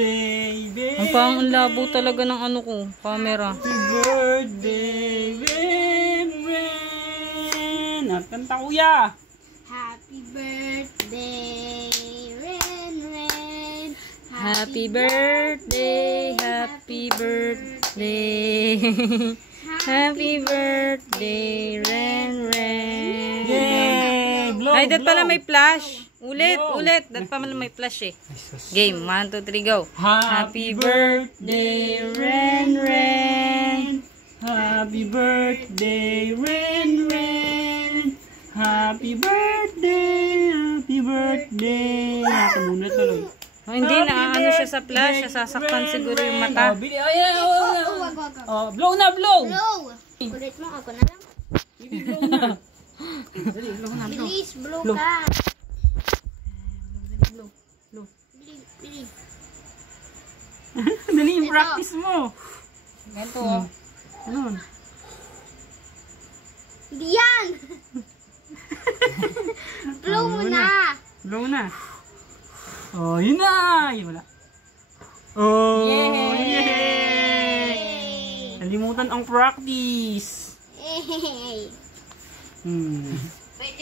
birthday, Ren. Ang pang labo talaga ng ano ko, camera. Happy birthday, Ren, Ren. At kanta kuya. Happy birthday, Ren, Ren. Happy birthday, happy birthday. Happy birthday, Ren Ren. Yay! Blow, Ay, dat pala blow. may flash. Ulit, Blow. ulit. Dat pala may flash eh. Game, 1, 2, 3, go. Happy birthday, Ren Ren. Happy birthday, Ren Ren. Happy birthday, happy birthday. Ito muna tuloy. Oh, hindi na, ano siya sa flash. Sasaktan siguro yung mata. Oh, bili. Oh, Wag, wag, wag. oh, blow na, blow. Blow. Kulit mo, ako na lang. Bibi, blow na. Dali, blow na, blow. Bilis, blow Blow. ka. Blow, blow. Bilis, bilis. Dali yung practice mo. Ganito. Ano? Hindi yan. Blow mo Blow na. Blow na. Oh, yun na. Yun wala. Oh, yay! Nalimutan ang practice. Hey. Hmm. Wait,